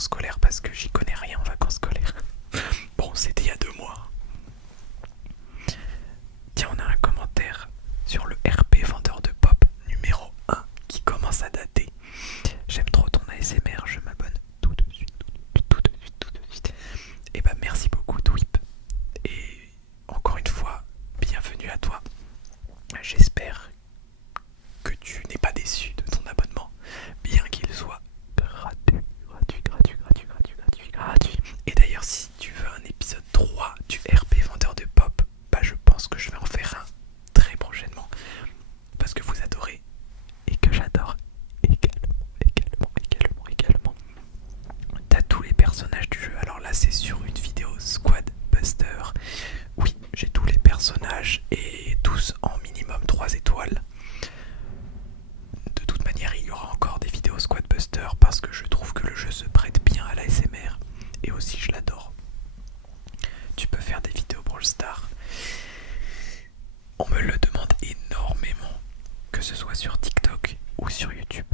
vacances scolaires parce que j'y connais rien en vacances scolaires. Bon, c'était il y a 2 mois. Tiens, on a un commentaire sur le RP vendeur de pop numéro 1 qui commence à dater. J'aime trop ton ASMR, je m'abonne tout de suite, tout de suite, tout de suite. Et bah merci beaucoup Twip. Et encore une fois, bienvenue à toi. J'espère que tu n'es pas déçu de ton abonnement, bien qu'il soit gratuit, gratuit, gratuit, gratuit, gratuit, gratuit, gratuit. Et d'ailleurs, si tu veux un épisode 3 du RP vendeur de pop, bah je pense que je vais en faire un très prochainement, parce que vous adorez et que j'adore également. T'as tous les personnages du jeu. Alors là, c'est sur une vidéo Squad Buster. Oui, j'ai tous les personnages et tous en minimum 3 étoiles. De toute manière, il y aura encore des vidéos Squad Buster parce que je trouve que le jeu se prête bien à l'ASMR et aussi je l'adore. Tu peux faire des vidéos Brawl Stars. On me le demande énormément, que ce soit sur TikTok ou sur YouTube.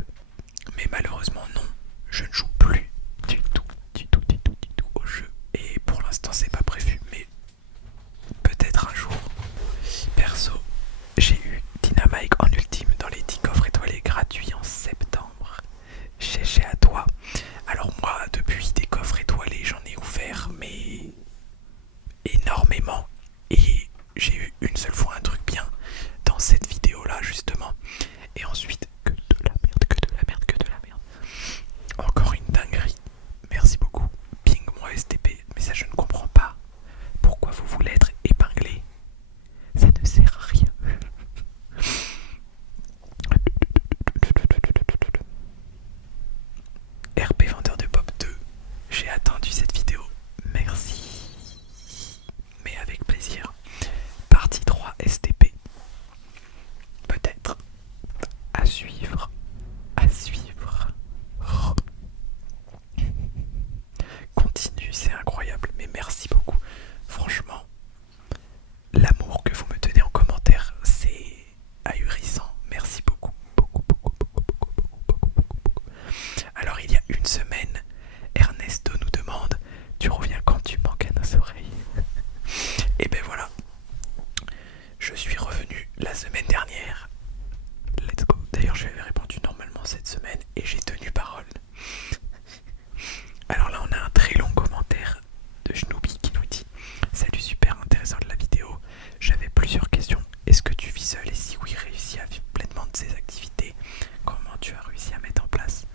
Mais malheureusement non, je ne joue plus du tout au jeu. Et pour l'instant c'est pas prévu, mais peut-être un jour. Perso, j'ai eu Dynamite en ultime dans les 10 coffres étoilés gratuits en septembre. Chéché à toi. Alors moi, depuis des coffres étoilés, j'en ai ouvert, mais énormément. Et j'ai eu une seule fois un truc bien dans cette vidéo là justement. Et ensuite, que de la merde, que de la merde, que de la merde. Encore une dinguerie. Merci beaucoup. Ping moi STP. Mais ça je ne comprends pas. Pourquoi vous voulez être épinglé? Ça ne sert à rien. RP vendeur de pop 2. J'ai attendu cette vidéo. Merci. Mais avec plaisir. Partie 3 STP. Peut-être. À suivre. À suivre. Continue, c'est incroyable. Mais merci beaucoup. Franchement, l'amour que vous me donnez en commentaire, c'est ahurissant. Merci beaucoup. Beaucoup. Alors, il y a une semaine, Ernesto nous demande: tu reviens quand tu manques à nos oreilles? Et ben voilà, je suis revenu la semaine dernière. Let's go. D'ailleurs, je lui avais répondu normalement cette semaine et j'ai tenu parole. Alors là, on a un très long commentaire de Schnooby qui nous dit: salut, super intéressant de la vidéo. J'avais plusieurs questions. Est-ce que tu vis seul et si oui, réussis à vivre pleinement de ces activités? Comment tu as réussi à mettre en place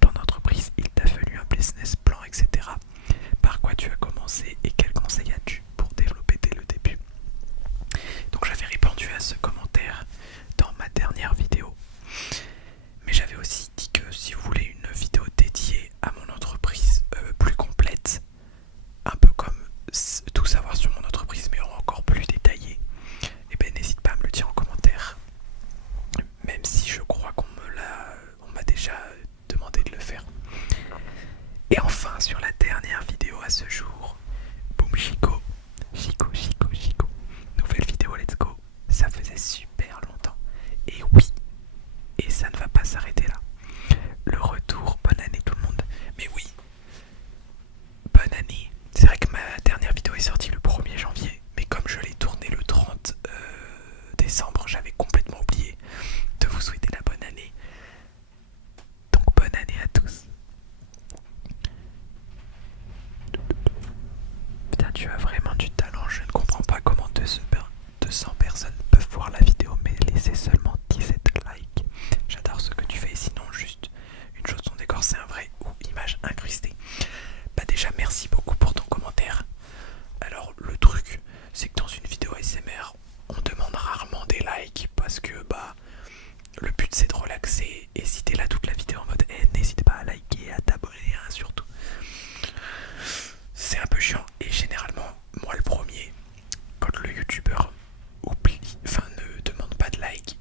ton entreprise? Il t'a fallu un business plan, etc. Par quoi tu as commencé et quels conseils as-tu pour développer dès le début? Donc j'avais répondu à ce commentaire dans ma dernière vidéo. Mais j'avais aussi dit que si vous voulez une vidéo dédiée à mon entreprise plus complète, un peu comme tout savoir sur mon entreprise mais encore plus détaillé, et ben n'hésite pas à me le dire en commentaire. Même si je crois on m'a déjà demandé de le faire. Et enfin, sur la dernière vidéo à ce jour, boum Chico, nouvelle vidéo, let's go. Ça faisait super longtemps. Et oui, et ça ne va pas s'arrêter là. Le retour, bonne année tout le monde. Mais oui, bonne année. C'est vrai que ma dernière vidéo est sortie le 1er janvier, mais comme je l'ai tournée le 30 décembre, j'avais complètement oublié de vous souhaiter la bonne année. Donc bonne année à tous. Putain, tu as vraiment du talent, je ne comprends pas comment 200 personnes peuvent voir la vidéo mais laisser seulement 17 likes. J'adore ce que tu fais, sinon juste une chose, ton décor c'est un vrai ou image incrustée. Bah déjà merci beaucoup pour ton commentaire. Alors le truc c'est que dans une vidéo ASMR on demande rarement des likes parce que bah le but c'est de relaxer, et si t'es là toute la vidéo en mode n'hésite pas à liker, à t'abonner hein, surtout. C'est un peu chiant et généralement moi le premier, quand le youtubeur oublie, enfin ne demande pas de like,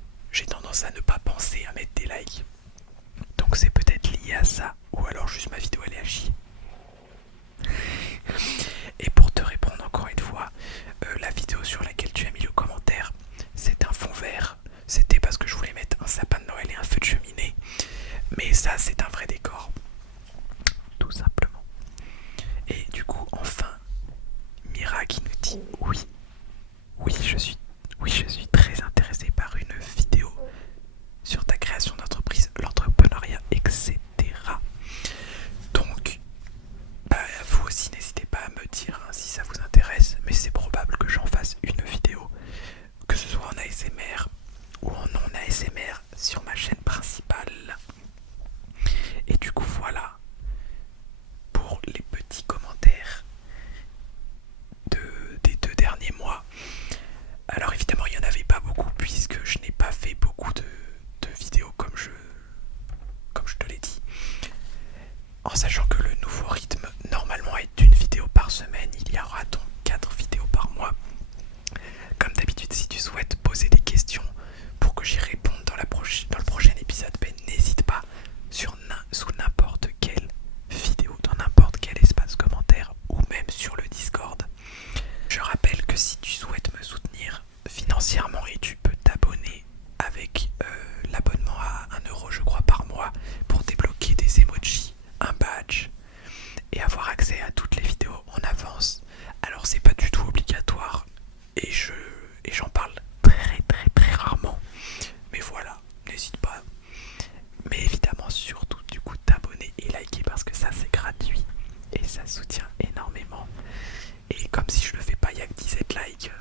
accès à toutes les vidéos en avance. Alors c'est pas du tout obligatoire et j'en parle très rarement. Mais voilà, n'hésite pas. Mais évidemment surtout du coup t'abonner et liker parce que ça c'est gratuit et ça soutient énormément. Et comme si je le fais pas, il y a que 17 likes,